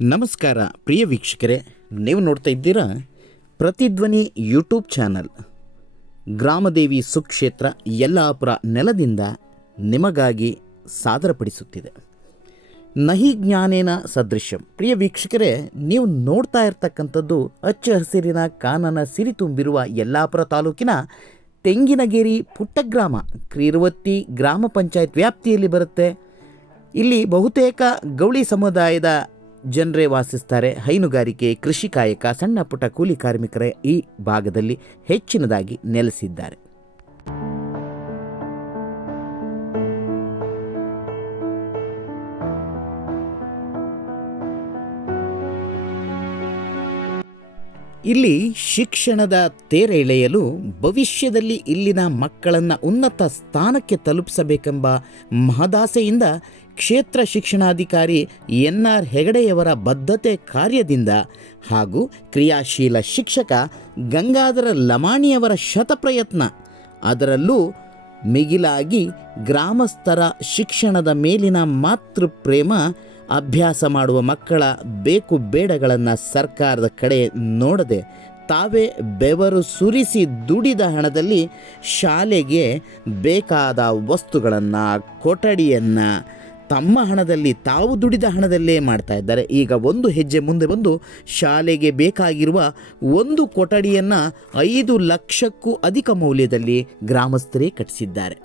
ನಮಸ್ಕಾರ ಪ್ರಿಯ ವೀಕ್ಷಕರೇ, ನೀವು ನೋಡ್ತಾ ಇದ್ದೀರಾ ಪ್ರತಿಧ್ವನಿ ಯೂಟ್ಯೂಬ್ ಚಾನಲ್. ಗ್ರಾಮದೇವಿ ಸುಕ್ಷೇತ್ರ ಯಲ್ಲಾಪುರ ನೆಲದಿಂದ ನಿಮಗಾಗಿ ಸಾದರಪಡಿಸುತ್ತಿದೆ ನಹಿ ಜ್ಞಾನೇನ ಸದೃಶ್ಯಂ. ಪ್ರಿಯ ವೀಕ್ಷಕರೇ, ನೀವು ನೋಡ್ತಾ ಇರ್ತಕ್ಕಂಥದ್ದು ಹಚ್ಚ ಹಸಿರಿನ ಕಾನನ ಸಿರಿ ತುಂಬಿರುವ ಯಲ್ಲಾಪುರ ತಾಲೂಕಿನ ತೆಂಗಿನಗೇರಿ ಪುಟ್ಟ ಗ್ರಾಮ, ಕ್ರೀರ್ವತ್ತಿ ಗ್ರಾಮ ಪಂಚಾಯತ್ ವ್ಯಾಪ್ತಿಯಲ್ಲಿ ಬರುತ್ತೆ. ಇಲ್ಲಿ ಬಹುತೇಕ ಗೌಳಿ ಸಮುದಾಯದ ಜನರೇ ವಾಸಿಸ್ತಾರೆ. ಹೈನುಗಾರಿಕೆ, ಕೃಷಿ ಕಾಯಕ, ಸಣ್ಣ ಪುಟ್ಟ ಕೂಲಿ ಕಾರ್ಮಿಕರೇ ಈ ಭಾಗದಲ್ಲಿ ಹೆಚ್ಚಿನದಾಗಿ ನೆಲೆಸಿದ್ದಾರೆ. ಇಲ್ಲಿ ಶಿಕ್ಷಣದ ತೇರೆಳೆಯಲು ಭವಿಷ್ಯದಲ್ಲಿ ಇಲ್ಲಿನ ಮಕ್ಕಳನ್ನು ಉನ್ನತ ಸ್ಥಾನಕ್ಕೆ ತಲುಪಿಸಬೇಕೆಂಬ ಮಹದಾಸೆಯಿಂದ ಕ್ಷೇತ್ರ ಶಿಕ್ಷಣಾಧಿಕಾರಿ ಎನ್.ಆರ್. ಹೆಗಡೆಯವರ ಬದ್ಧತೆ ಕಾರ್ಯದಿಂದ ಹಾಗೂ ಕ್ರಿಯಾಶೀಲ ಶಿಕ್ಷಕ ಗಂಗಾಧರ ಲಮಾಣಿಯವರ ಶತಪ್ರಯತ್ನ, ಅದರಲ್ಲೂ ಮಿಗಿಲಾಗಿ ಗ್ರಾಮಸ್ಥರ ಶಿಕ್ಷಣದ ಮೇಲಿನ ಮಾತೃ ಪ್ರೇಮ, ಅಭ್ಯಾಸ ಮಾಡುವ ಮಕ್ಕಳ ಬೇಕು ಬೇಡಗಳನ್ನು ಸರ್ಕಾರದ ಕಡೆ ನೋಡದೆ ತಾವೇ ಬೆವರು ಸುರಿಸಿ ದುಡಿದ ಹಣದಲ್ಲಿ ಶಾಲೆಗೆ ಬೇಕಾದ ವಸ್ತುಗಳನ್ನು, ಕೊಠಡಿಯನ್ನು ತಮ್ಮ ಹಣದಲ್ಲಿ, ತಾವು ದುಡಿದ ಹಣದಲ್ಲೇ ಮಾಡ್ತಾ ಇದ್ದಾರೆ. ಈಗ ಒಂದು ಹೆಜ್ಜೆ ಮುಂದೆ ಬಂದು ಶಾಲೆಗೆ ಬೇಕಾಗಿರುವ ಒಂದು ಕೊಠಡಿಯನ್ನು 5 ಲಕ್ಷಕ್ಕೂ ಅಧಿಕ ಮೌಲ್ಯದಲ್ಲಿ ಗ್ರಾಮಸ್ಥರೇ ಕಟ್ಟಿಸಿದ್ದಾರೆ.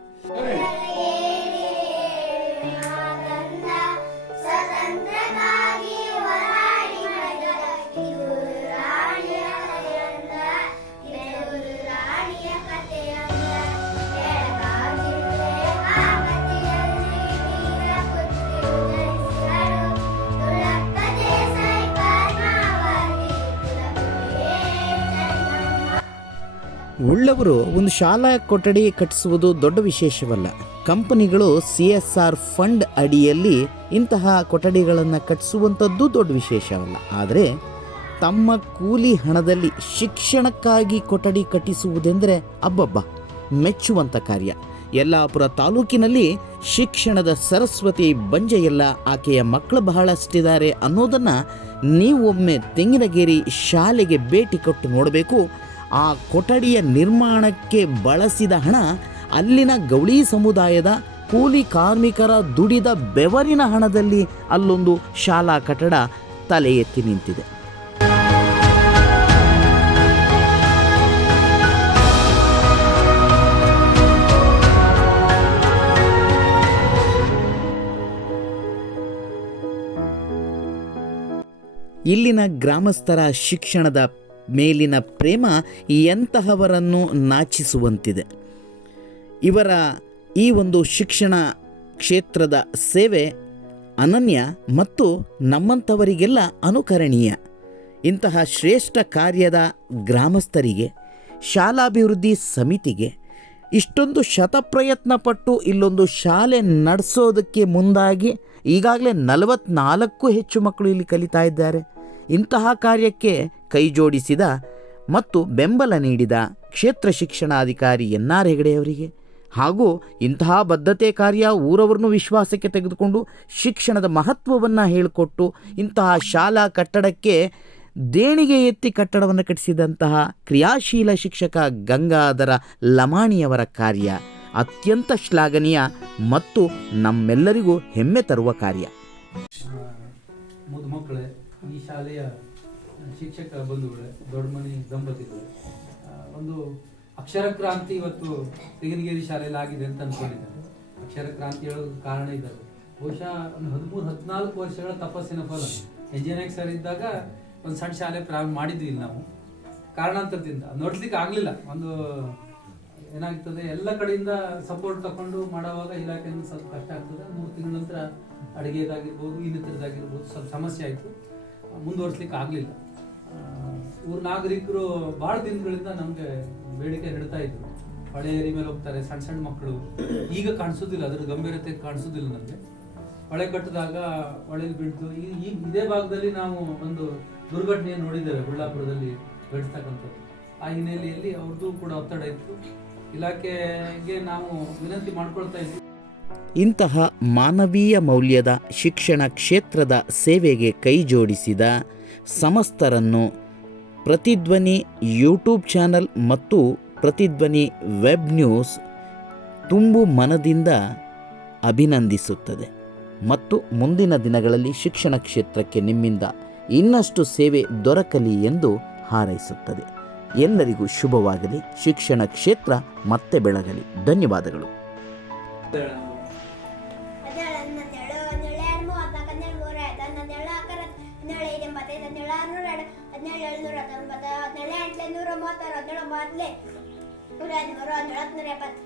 ಉಳ್ಳವರು ಒಂದು ಶಾಲಾ ಕೊಠಡಿ ಕಟ್ಟಿಸುವುದು ದೊಡ್ಡ ವಿಶೇಷವಲ್ಲ. ಕಂಪನಿಗಳು CSR ಫಂಡ್ ಅಡಿಯಲ್ಲಿ ಇಂತಹ ಕೊಠಡಿಗಳನ್ನು ಕಟ್ಟಿಸುವಂಥದ್ದು ದೊಡ್ಡ ವಿಶೇಷವಲ್ಲ. ಆದರೆ ತಮ್ಮ ಕೂಲಿ ಹಣದಲ್ಲಿ ಶಿಕ್ಷಣಕ್ಕಾಗಿ ಕೊಠಡಿ ಕಟ್ಟಿಸುವುದೆಂದರೆ ಅಬ್ಬಬ್ಬ ಮೆಚ್ಚುವಂಥ ಕಾರ್ಯ. ಯಲ್ಲಾಪುರ ತಾಲೂಕಿನಲ್ಲಿ ಶಿಕ್ಷಣದ ಸರಸ್ವತಿ ಬಂಜೆಯಲ್ಲ, ಆಕೆಯ ಮಕ್ಕಳು ಬಹಳಷ್ಟಿದ್ದಾರೆ ಅನ್ನೋದನ್ನು ನೀವು ಒಮ್ಮೆ ತೆಂಗಿನಗೇರಿ ಶಾಲೆಗೆ ಭೇಟಿ ಕೊಟ್ಟು ನೋಡಬೇಕು. ಆ ಕೊಠಡಿಯ ನಿರ್ಮಾಣಕ್ಕೆ ಬಳಸಿದ ಹಣ ಅಲ್ಲಿನ ಗೌಳಿ ಸಮುದಾಯದ ಕೂಲಿ ಕಾರ್ಮಿಕರ ದುಡಿದ ಬೆವರಿನ ಹಣದಲ್ಲಿ ಅಲ್ಲೊಂದು ಶಾಲಾ ಕಟ್ಟಡ ತಲೆ ಎತ್ತಿ ನಿಂತಿದೆ. ಇಲ್ಲಿನ ಗ್ರಾಮಸ್ಥರ ಶಿಕ್ಷಣದ ಮೇಲಿನ ಪ್ರೇಮ ಎಂತಹವರನ್ನು ನಾಚಿಸುವಂತಿದೆ. ಇವರ ಈ ಒಂದು ಶಿಕ್ಷಣ ಕ್ಷೇತ್ರದ ಸೇವೆ ಅನನ್ಯ ಮತ್ತು ನಮ್ಮಂಥವರಿಗೆಲ್ಲ ಅನುಕರಣೀಯ. ಇಂತಹ ಶ್ರೇಷ್ಠ ಕಾರ್ಯದ ಗ್ರಾಮಸ್ಥರಿಗೆ, ಶಾಲಾಭಿವೃದ್ಧಿ ಸಮಿತಿಗೆ ಇಷ್ಟೊಂದು ಶತಪ್ರಯತ್ನ ಪಟ್ಟು ಇಲ್ಲೊಂದು ಶಾಲೆ ನಡೆಸೋದಕ್ಕೆ ಮುಂದಾಗಿ ಈಗಾಗಲೇ 44 ಹೆಚ್ಚು ಮಕ್ಕಳು ಇಲ್ಲಿ ಕಲಿತಾ ಇದ್ದಾರೆ. ಇಂತಹ ಕಾರ್ಯಕ್ಕೆ ಕೈ ಜೋಡಿಸಿದ ಮತ್ತು ಬೆಂಬಲ ನೀಡಿದ ಕ್ಷೇತ್ರ ಶಿಕ್ಷಣಾಧಿಕಾರಿ ಎನ್.ಆರ್. ಹೆಗಡೆಯವರಿಗೆ ಹಾಗೂ ಇಂತಹ ಬದ್ಧತೆ ಕಾರ್ಯ ಊರವರನ್ನು ವಿಶ್ವಾಸಕ್ಕೆ ತೆಗೆದುಕೊಂಡು ಶಿಕ್ಷಣದ ಮಹತ್ವವನ್ನು ಹೇಳಿಕೊಟ್ಟು ಇಂತಹ ಶಾಲಾ ಕಟ್ಟಡಕ್ಕೆ ದೇಣಿಗೆ ಎತ್ತಿ ಕಟ್ಟಡವನ್ನು ಕಟ್ಟಿಸಿದಂತಹ ಕ್ರಿಯಾಶೀಲ ಶಿಕ್ಷಕ ಗಂಗಾಧರ ಲಮಾಣಿಯವರ ಕಾರ್ಯ ಅತ್ಯಂತ ಶ್ಲಾಘನೀಯ ಮತ್ತು ನಮ್ಮೆಲ್ಲರಿಗೂ ಹೆಮ್ಮೆ ತರುವ ಕಾರ್ಯ. ಮಕ್ಕಳೇ, ಈ ಶಾಲೆಯ ಶಿಕ್ಷಕ ಬಂಧುಗಳೇ, ದೊಡ್ಡ ಮನೆ ದಂಪತಿಗಳೇ, ಒಂದು ಅಕ್ಷರ ಕ್ರಾಂತಿ ಇವತ್ತು ತೆಂಗಿನಗೇರಿ ಶಾಲೆಯಲ್ಲಿ ಆಗಿದೆ ಅಂತ ಅನ್ಕೊಂಡಿದ್ದಾರೆ. ಅಕ್ಷರ ಕ್ರಾಂತಿ ಹೇಳೋದಕ್ಕೆ ಕಾರಣ ಇದ್ದಾರೆ. ಬಹುಶಃ ಒಂದು 13-14 ವರ್ಷಗಳ ತಪಸ್ಸಿನ ಫಲ. ಎಂಜಿನಿಯರಿಂಗ್ ಸರ್ ಇದ್ದಾಗ ಒಂದು ಸಣ್ಣ ಶಾಲೆ ಪ್ರಾರಂಭ ಮಾಡಿದ್ವಿ ನಾವು. ಕಾರಣಾಂತರದಿಂದ ನೋಡ್ಲಿಕ್ಕೆ ಆಗಲಿಲ್ಲ. ಒಂದು ಏನಾಗ್ತದೆ, ಎಲ್ಲ ಕಡೆಯಿಂದ ಸಪೋರ್ಟ್ ತಗೊಂಡು ಮಾಡುವಾಗ ಇಲಾಖೆಯಿಂದ ಸ್ವಲ್ಪ ಕಷ್ಟ ಆಗ್ತದೆ. 3 ತಿಂಗಳ ನಂತರ ಅಡುಗೆದಾಗಿರ್ಬೋದು, ಇನ್ನಿತರದಾಗಿರ್ಬೋದು ಸ್ವಲ್ಪ ಸಮಸ್ಯೆ ಆಯಿತು, ಮುಂದುವರ್ಸ್ಲಿಕ್ಕೆ ಆಗಲಿಲ್ಲ. ಊರ ನಾಗರಿಕರು ಭಾಳ ದಿನಗಳಿಂದ ನಮಗೆ ಬೇಡಿಕೆ ನೀಡ್ತಾ ಇದ್ರು. ಹೊಳೆ ಏರಿ ಮೇಲೆ ಹೋಗ್ತಾರೆ ಸಣ್ಣ ಸಣ್ಣ ಮಕ್ಕಳು, ಈಗ ಕಾಣಿಸೋದಿಲ್ಲ, ಅದರ ಗಂಭೀರತೆ ಕಾಣಿಸೋದಿಲ್ಲ ನಮಗೆ. ಹೊಳೆ ಕಟ್ಟಿದಾಗ ಹೊಳೆಯಲ್ಲಿ ಬಿಡ್ತು. ಈಗ ಇದೇ ಭಾಗದಲ್ಲಿ ನಾವು ಒಂದು ದುರ್ಘಟನೆಯನ್ನು ನೋಡಿದ್ದೇವೆ, ಬಳ್ಳಾಪುರದಲ್ಲಿ ಘಟಿಸ್ತಕ್ಕಂಥದ್ದು. ಆ ಹಿನ್ನೆಲೆಯಲ್ಲಿ ಅವ್ರದ್ದು ಕೂಡ ಒತ್ತಡ ಇತ್ತು. ಇಲಾಖೆಗೆ ನಾವು ವಿನಂತಿ ಮಾಡ್ಕೊಳ್ತಾ ಇದ್ವಿ. ಇಂತಹ ಮಾನವೀಯ ಮೌಲ್ಯದ ಶಿಕ್ಷಣ ಕ್ಷೇತ್ರದ ಸೇವೆಗೆ ಕೈಜೋಡಿಸಿದ ಸಮಸ್ತರನ್ನು ಪ್ರತಿಧ್ವನಿ ಯೂಟ್ಯೂಬ್ ಚಾನಲ್ ಮತ್ತು ಪ್ರತಿಧ್ವನಿ ವೆಬ್ ನ್ಯೂಸ್ ತುಂಬು ಮನದಿಂದ ಅಭಿನಂದಿಸುತ್ತದೆ ಮತ್ತು ಮುಂದಿನ ದಿನಗಳಲ್ಲಿ ಶಿಕ್ಷಣ ಕ್ಷೇತ್ರಕ್ಕೆ ನಿಮ್ಮಿಂದ ಇನ್ನಷ್ಟು ಸೇವೆ ದೊರಕಲಿ ಎಂದು ಹಾರೈಸುತ್ತದೆ. ಎಲ್ಲರಿಗೂ ಶುಭವಾಗಲಿ. ಶಿಕ್ಷಣ ಕ್ಷೇತ್ರ ಮತ್ತೆ ಬೆಳಗಲಿ. ಧನ್ಯವಾದಗಳು.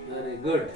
Very good.